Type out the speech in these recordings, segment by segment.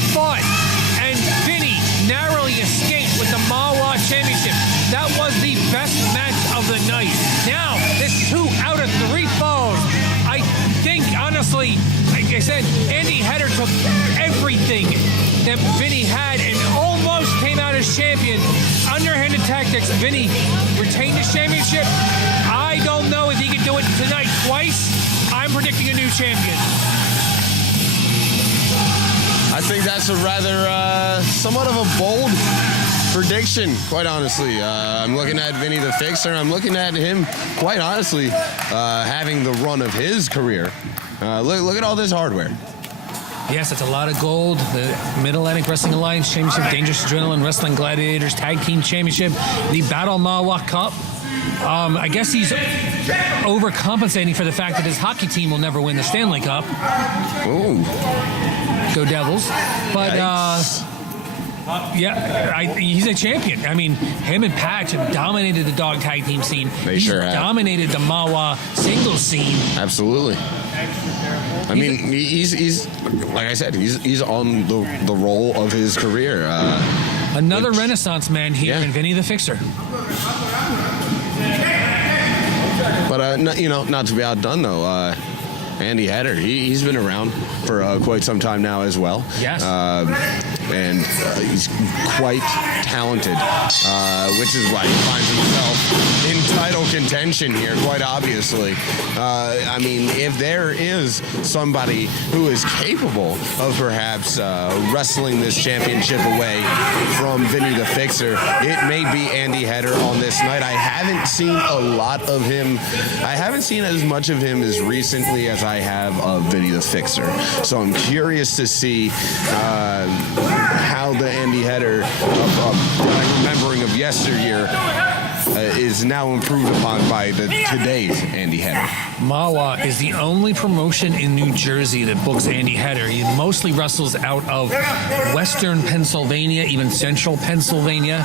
have fought. And Vinny narrowly escaped with the MAWA Championship. That was the best match of the night. Now, this 2 out of 3 falls. I think, honestly, like I said, Andy Header took everything that Vinny had and almost came out as champion. Underhanded tactics, Vinny retained his championship. I don't know if he can do it tonight twice. I'm predicting a new champion. I think that's a rather, somewhat of a bold prediction, quite honestly. I'm looking at Vinny the Fixer. I'm looking at him, quite honestly, having the run of his career. Look at all this hardware. Yes, it's a lot of gold. The Mid-Atlantic Wrestling Alliance Championship, Dangerous Adrenaline Wrestling Gladiators Tag Team Championship, the Battle MAWA Cup. I guess he's overcompensating for the fact that his hockey team will never win the Stanley Cup. Ooh. Go Devils. But, he's a champion. I mean, him and Patch have dominated the dog tag team scene. They sure have. Dominated the MAWA singles scene. Absolutely. I mean, he's like I said, he's on the roll of his career. Another Renaissance man here in Vinny the Fixer. But not to be outdone though. Andy Header, he's been around for quite some time now as well. Yes. And he's quite talented, which is why he finds himself in title contention here, quite obviously. I mean, if there is somebody who is capable of perhaps wrestling this championship away from Vinny the Fixer, it may be Andy Header on this night. I haven't seen a lot of him. I haven't seen as much of him as recently as I have of Vinny the Fixer. So I'm curious to see how the Andy Header remembering of yesteryear is now improved upon by today's Andy Header. MAWA is the only promotion in New Jersey that books Andy Header. He mostly wrestles out of Western Pennsylvania, even Central Pennsylvania.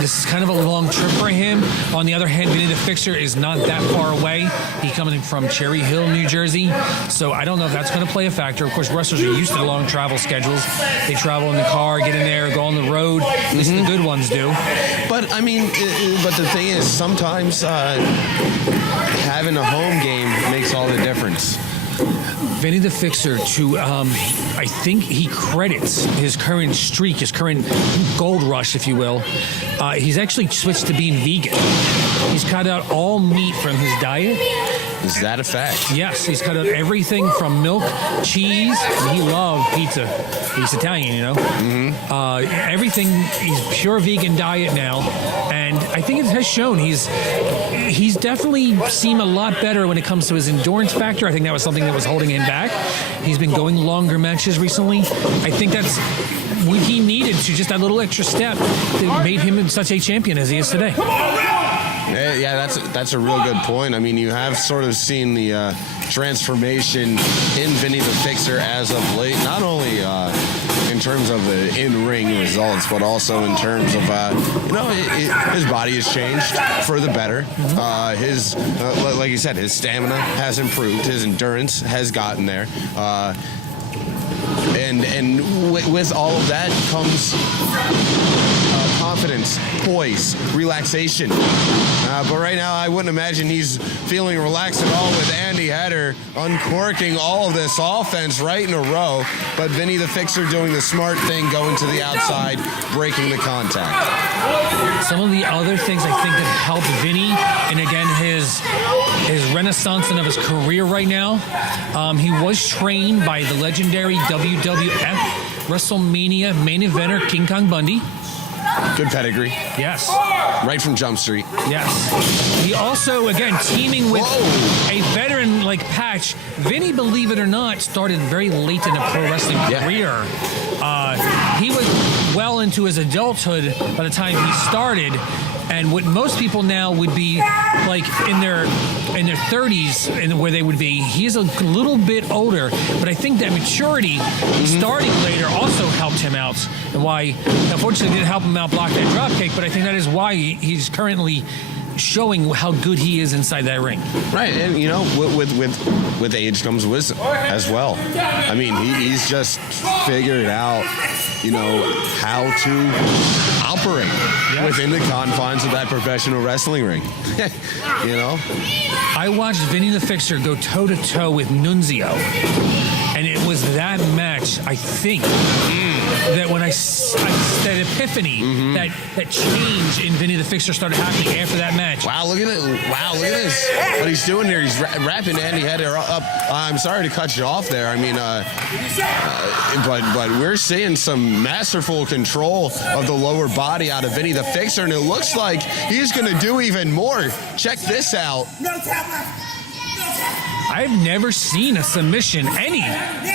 This is kind of a long trip for him. On the other hand, Vinny the Fixer is not that far away. He's coming from Cherry Hill, New Jersey. So I don't know if that's going to play a factor. Of course, wrestlers are used to the long travel schedules. They travel in the car, get in there, go on the road. At least the good ones do. But, I mean, but the thing is, sometimes having a home game makes all the difference. Vinny the Fixer, I think he credits his current streak, his current gold rush, if you will. He's actually switched to being vegan. He's cut out all meat from his diet. Is that a fact? Yes, he's cut out everything from milk, cheese. He loved pizza. He's Italian, you know. Mm-hmm. Everything. He's pure vegan diet now, and I think it has shown. He's definitely seemed a lot better when it comes to his endurance factor. I think that was something that was holding him back. He's been going longer matches recently. I think that's what he needed to just that little extra step that made him such a champion as he is today. Yeah, that's a real good point. I mean, you have sort of seen the transformation in Vinny the Fixer as of late, not only in terms of the in-ring results, but also in terms of, his body has changed for the better. His, like you said, his stamina has improved. His endurance has gotten there. And with all of that comes confidence, poise, relaxation. But right now, I wouldn't imagine he's feeling relaxed at all with Andy Header uncorking all of this offense right in a row. But Vinny the Fixer doing the smart thing, going to the outside, breaking the contact. Some of the other things I think that helped Vinny, and again, his renaissance and of his career right now, he was trained by the legendary WWF WrestleMania main eventer King Kong Bundy. Good pedigree. Yes. Right from Jump Street. Yes. He also, again, teaming with a veteran like Patch. Vinny, believe it or not, started very late in a pro wrestling career. He was well into his adulthood by the time he started. And what most people now would be like in their 30s, and where they would be, he's a little bit older. But I think that maturity, starting later, also helped him out. And why, unfortunately, didn't help him out block that drop kick. But I think that is why he's currently showing how good he is inside that ring. Right, and you know, with age comes wisdom as well. I mean, he's just figured out, you know, how to operate within the confines of that professional wrestling ring. You know, I watched Vinny the Fixer go toe-to-toe with Nunzio, and it was that match, I think, that when that epiphany, that change in Vinny the Fixer started happening after that match. Wow, look at it. Wow, look at this. What he's doing there, he's wrapping Andy Header up. I'm sorry to cut you off there. I mean, but we're seeing some masterful control of the lower body out of Vinny the Fixer, and it looks like he's going to do even more. Check this out. I've never seen a submission, any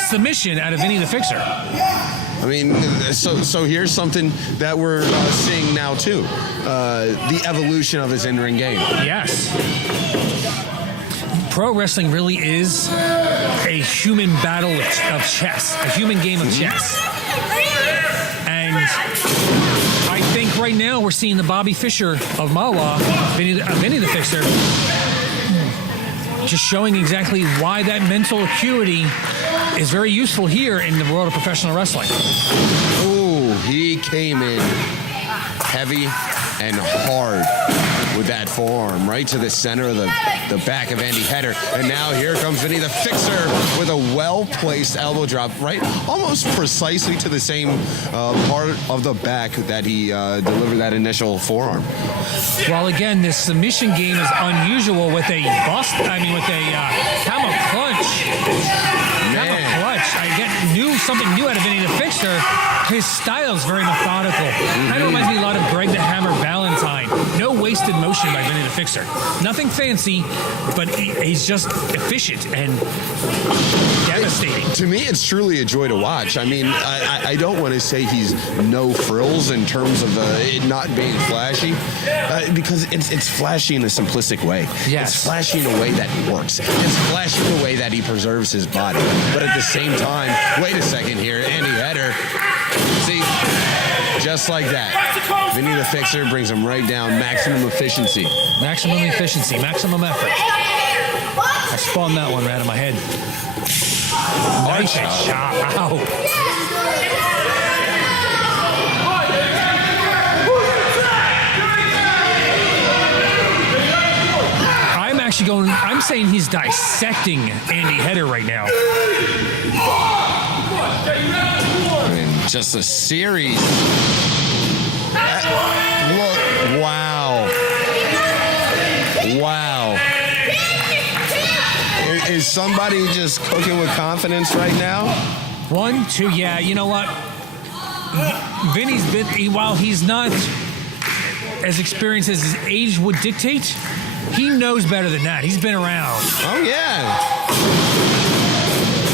submission out of Vinny the Fixer. I mean, so here's something that we're seeing now, too. The evolution of his in-ring game. Yes. Pro wrestling really is a human battle of chess, a human game of chess. And I think right now we're seeing the Bobby Fischer of MAWA, Vinny the Fixer, just showing exactly why that mental acuity is very useful here in the world of professional wrestling. Ooh, he came in heavy and hard with that forearm right to the center of the back of Andy Header. And now here comes Vinny the Fixer with a well-placed elbow drop, right almost precisely to the same part of the back that he delivered that initial forearm. Well, again, this submission game is unusual with a hammer clutch. Hammer clutch. I get something new out of Vinny the Fixer. His style is very methodical. Kind of reminds me a lot of Greg the Hammer Valentine. No wasted motion by Vinny the Fixer. Nothing fancy, but he's just efficient and devastating. To me, it's truly a joy to watch. I mean, I don't want to say he's no frills in terms of it not being flashy, because it's flashy in a simplistic way. Yes. It's flashy in a way that works. It's flashy in a way that he preserves his body. But at the same time, wait a second here, Andy Header, see, just like that, Vinny the Fixer brings him right down. Maximum efficiency. Maximum efficiency, maximum effort. I spawned that one right out of my head. Nice shot. Ow. I'm saying he's dissecting Andy Header right now. I mean, just a series. Look, wow. Wow. Is somebody just cooking with confidence right now? 1, 2, yeah, you know what? While he's not as experienced as his age would dictate, he knows better than that. He's been around. Oh, yeah.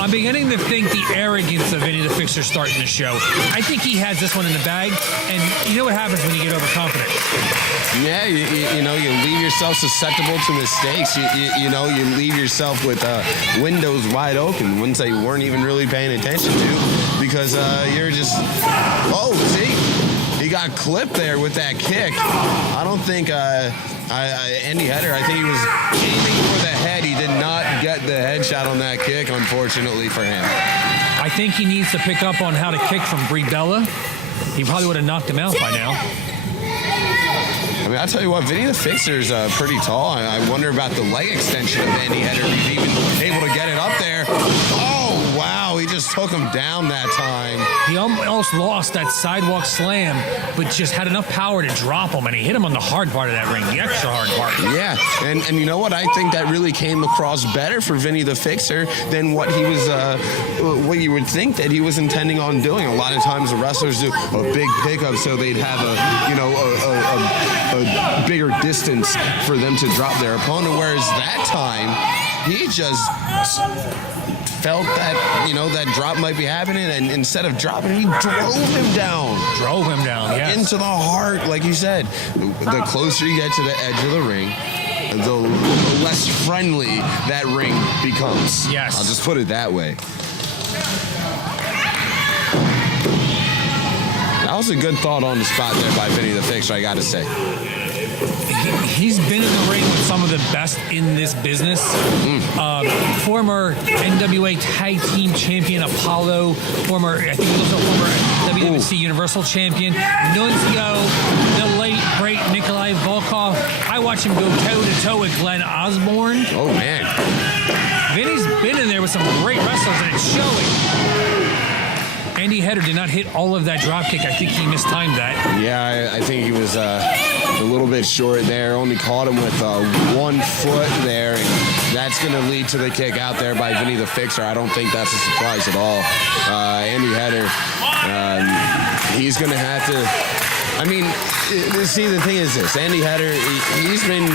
I'm beginning to think the arrogance of Vinny the Fixer starting to show. I think he has this one in the bag, and you know what happens when you get overconfident. Yeah, you know, you leave yourself susceptible to mistakes. You know, you leave yourself with windows wide open, ones that you weren't even really paying attention to, because you're just, oh, see? He got clipped there with that kick. I don't think Andy Header, I think he was aiming for the head. He did not get the headshot on that kick, unfortunately for him. I think he needs to pick up on how to kick from Brie Bella. He probably would have knocked him out by now. I mean, I'll tell you what, Vinny the Fixer's pretty tall. I wonder about the leg extension of Andy Header. He's even able to get it up there. Oh, wow, he just took him down that time. He almost lost that sidewalk slam, but just had enough power to drop him, and he hit him on the hard part of that ring, the extra hard part. Yeah, and you know what? I think that really came across better for Vinny the Fixer than what he was, what you would think that he was intending on doing. A lot of times the wrestlers do a big pickup so they'd have a bigger distance for them to drop their opponent, whereas that time he just felt that, you know, that drop might be happening, and instead of dropping, he drove him down. Drove him down, yes. Into the heart, like you said. The closer you get to the edge of the ring, the less friendly that ring becomes. Yes. I'll just put it that way. That was a good thought on the spot there by Vinny the Fixer, I gotta say. he's been in the ring with some of the best in this business. Former NWA Tag Team Champion Apollo, I think he was also former WWC Universal Champion, Nunzio, the late, great Nikolai Volkov. I watched him go toe-to-toe with Glenn Osborne. Oh, man. Vinny's been in there with some great wrestlers, and it's showing. Andy Header did not hit all of that drop kick. I think he mistimed that. Yeah, I think he was a little bit short there. Only caught him with 1 foot there. And that's going to lead to the kick out there by Vinny the Fixer. I don't think that's a surprise at all. Andy Header, he's going to have to... I mean, see, the thing is this. Andy Header, he's been...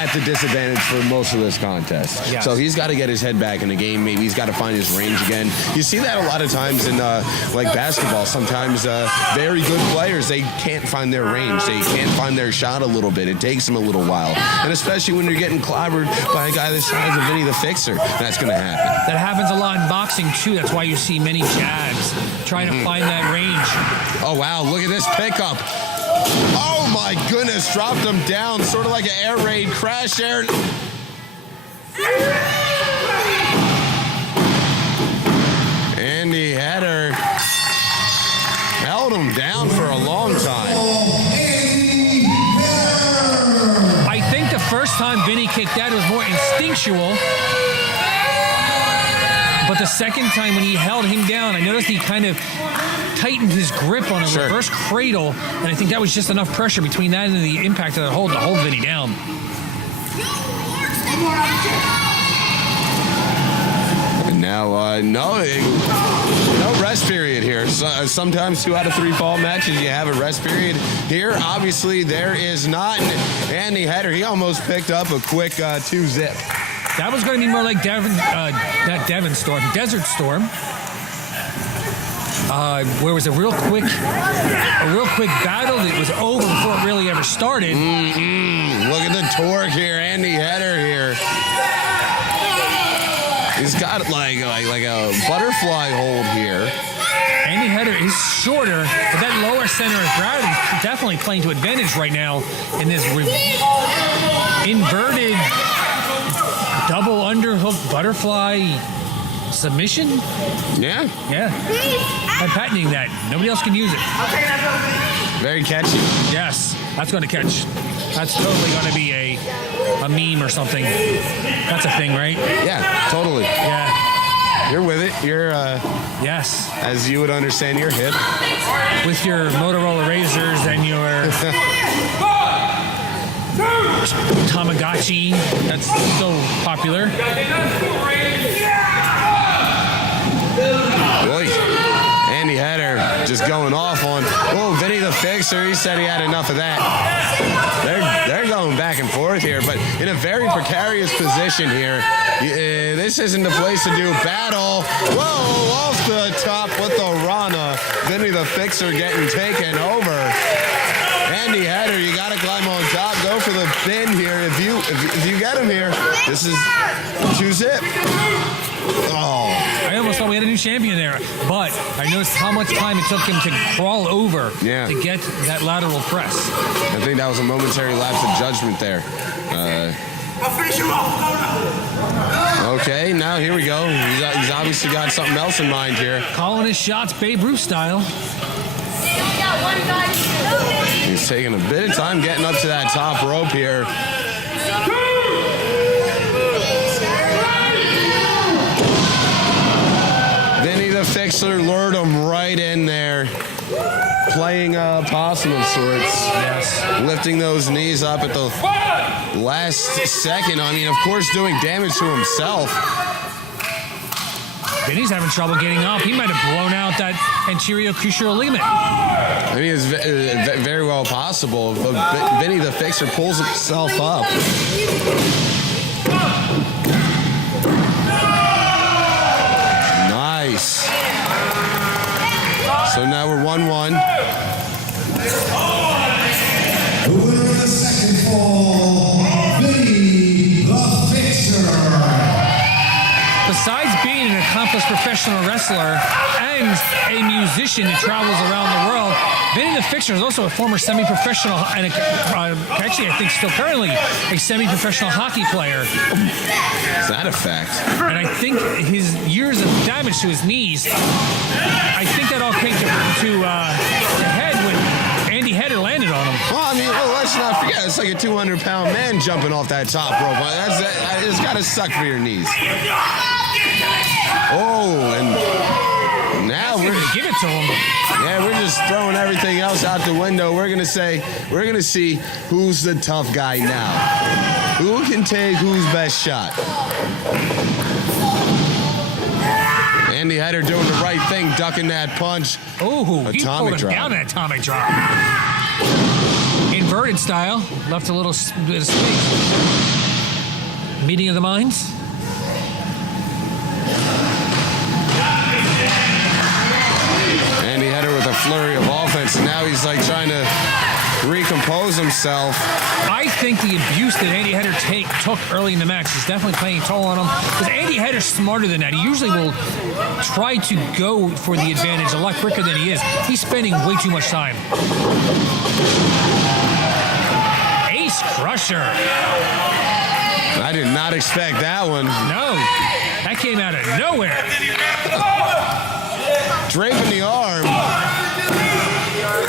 at the disadvantage for most of this contest. Yes. So he's got to get his head back in the game. Maybe he's got to find his range again. You see that a lot of times in like basketball. Sometimes very good players, they can't find their range. They can't find their shot a little bit. It takes them a little while. And especially when you're getting clobbered by a guy the size of Vinny the Fixer, that's going to happen. That happens a lot in boxing, too. That's why you see many jabs trying to find that range. Oh, wow. Look at this pickup. Oh, my goodness. Dropped him down, sort of like an air raid crash air. Andy Header held him down for a long time. I think the first time Vinny kicked out, it was more instinctual. But the second time when he held him down, I noticed he kind of tightened his grip on a reverse cradle, and I think that was just enough pressure between that and the impact of the hold to hold Vinny down. And now, no rest period here. So, sometimes 2 out of 3 fall matches, you have a rest period. Here, obviously, there is not. Andy Header, he almost picked up a quick 2-zip. That was going to be more like Desert Storm. Where it was a real quick battle that was over before it really ever started. Look at the torque here, Andy Header here. He's got like a butterfly hold here. Andy Header is shorter, but that lower center of gravity is definitely playing to advantage right now in this inverted double underhook butterfly submission. Yeah. I'm patenting that. Nobody else can use it. Very catchy. Yes, that's going to catch. That's totally going to be a meme or something. That's a thing, right? Yeah, totally. Yeah. You're with it. You're, yes. As you would understand, you're hip. With your Motorola Razors and your Tamagotchi. That's so popular. Boy, Andy Header just going off on. Oh, Vinny the Fixer. He said he had enough of that. They're going back and forth here, but in a very precarious position here. This isn't the place to do battle. Whoa, off the top with the Rana. Vinny the Fixer getting taken over. Andy Header, you got to climb on top. Go for the pin here. If you get him here, this is 2-zip. Oh. I almost thought we had a new champion there, but I noticed how much time it took him to crawl over to get that lateral press. I think that was a momentary lapse of judgment there. I'll finish him off. Okay, now here we go. He's obviously got something else in mind here. Calling his shots Babe Ruth style. He's taking a bit of time getting up to that top rope here. Vinny the Fixer lured him right in there. Playing possum of sorts. Yes. Lifting those knees up at the last second. I mean, of course, doing damage to himself. Vinny's having trouble getting up. He might have blown out that anterior cruciate ligament. I mean, it's very well possible. But Vinny the Fixer pulls himself up. Nice. So now we're 1-1. The winner of the second fall, Vinny the Fixer. Besides being in a accomplished professional wrestler and a musician that travels around the world. Vinny the Fixer is also a former semi-professional, and actually I think still currently a semi-professional hockey player. Is that a fact? And I think his years of damage to his knees, I think that all came to head when Andy Header landed on him. Well, I mean, let's not forget, it's like a 200-pound man jumping off that top rope. It's got to suck for your knees. Oh, and now we're going to give it to him. Yeah, we're just throwing everything else out the window. We're gonna see who's the tough guy now. Who can take whose best shot? Andy Header doing the right thing, ducking that punch. Oh, he pulled him down an atomic drop. Inverted style, left a little bit of space. Meeting of the minds. Andy Header with a flurry of offense, and now he's like trying to recompose himself. I think the abuse that Andy Header took early in the match is definitely playing a toll on him, because Andy Header's smarter than that. He usually will try to go for the advantage a lot quicker than he is. He's spending way too much time. Ace Crusher. I did not expect that one. No, that came out of nowhere. Draping the arm.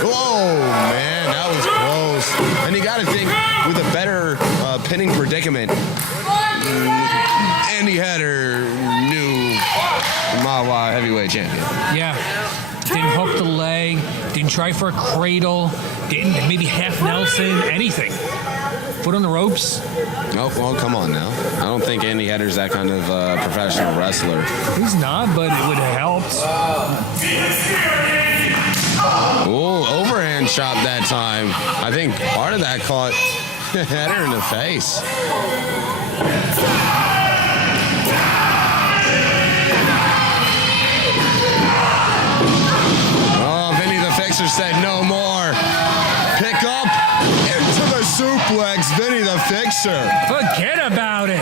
Whoa, man, that was close. And you got to think, with a better pinning predicament, Andy Header, new MAWA heavyweight champion. Yeah. Didn't hook the leg, didn't try for a cradle, didn't maybe half Nelson, anything. Foot on the ropes. Oh, well, come on now. I don't think Andy Header's that kind of professional wrestler. He's not, but it would have helped. Oh, overhand chop that time. I think part of that caught Header in the face. Oh, Vinny the Fixer said no more. Pick up into the suplex, Vinny the Fixer. Forget about it.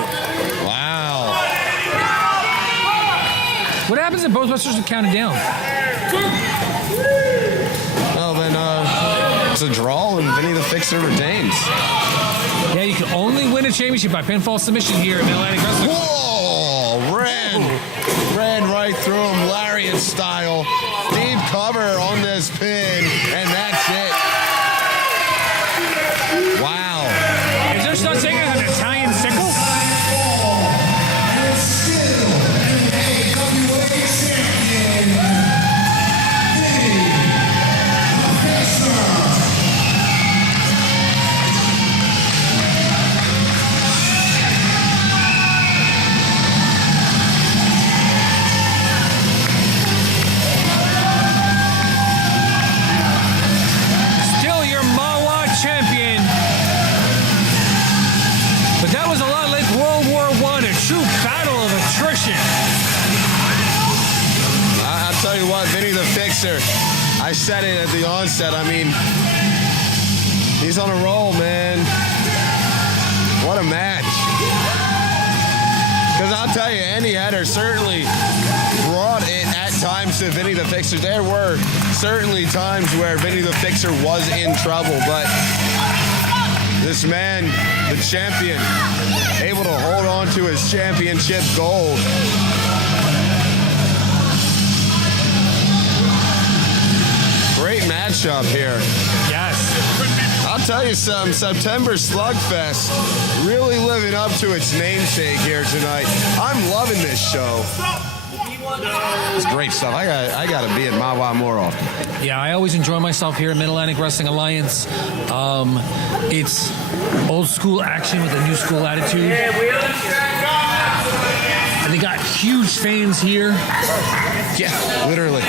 Wow. What happens if both wrestlers are counted down? Well, then it's a draw and Vinny the Fixer retains. Yeah, you can only win a championship by pinfall submission here in Atlantic Wrestling. Whoa! Ran right through him, lariat style. Deep cover on this pin, and that's it. Wow. Is there such thing as an Italian sickle? Still your MAWA champion. But that was a lot like World War I, a true battle of attrition. I'll tell you what, Vinny the Fixer, I said it at the onset, I mean, he's on a roll, man. What a match. Because I'll tell you, Andy Header certainly brought it at times to Vinny the Fixer. There were certainly times where Vinny the Fixer was in trouble, but this man, the champion, able to hold on to his championship gold. Great matchup here. Yes. I'll tell you something, September Slugfest really living up to its namesake here tonight. I'm loving this show. It's great stuff. I got to be at MAWA more often. Yeah, I always enjoy myself here at Mid-Atlantic Wrestling Alliance. It's old school action with a new school attitude. And they got huge fans here. Yeah, literally.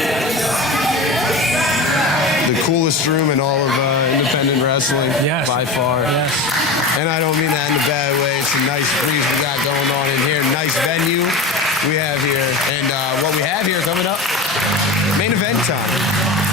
The coolest room in all of independent wrestling, Yes. by far. Yes. And I don't mean that in a bad way. It's a nice breeze we got going on in here. Nice venue we have here. And what we have here coming up, main event time.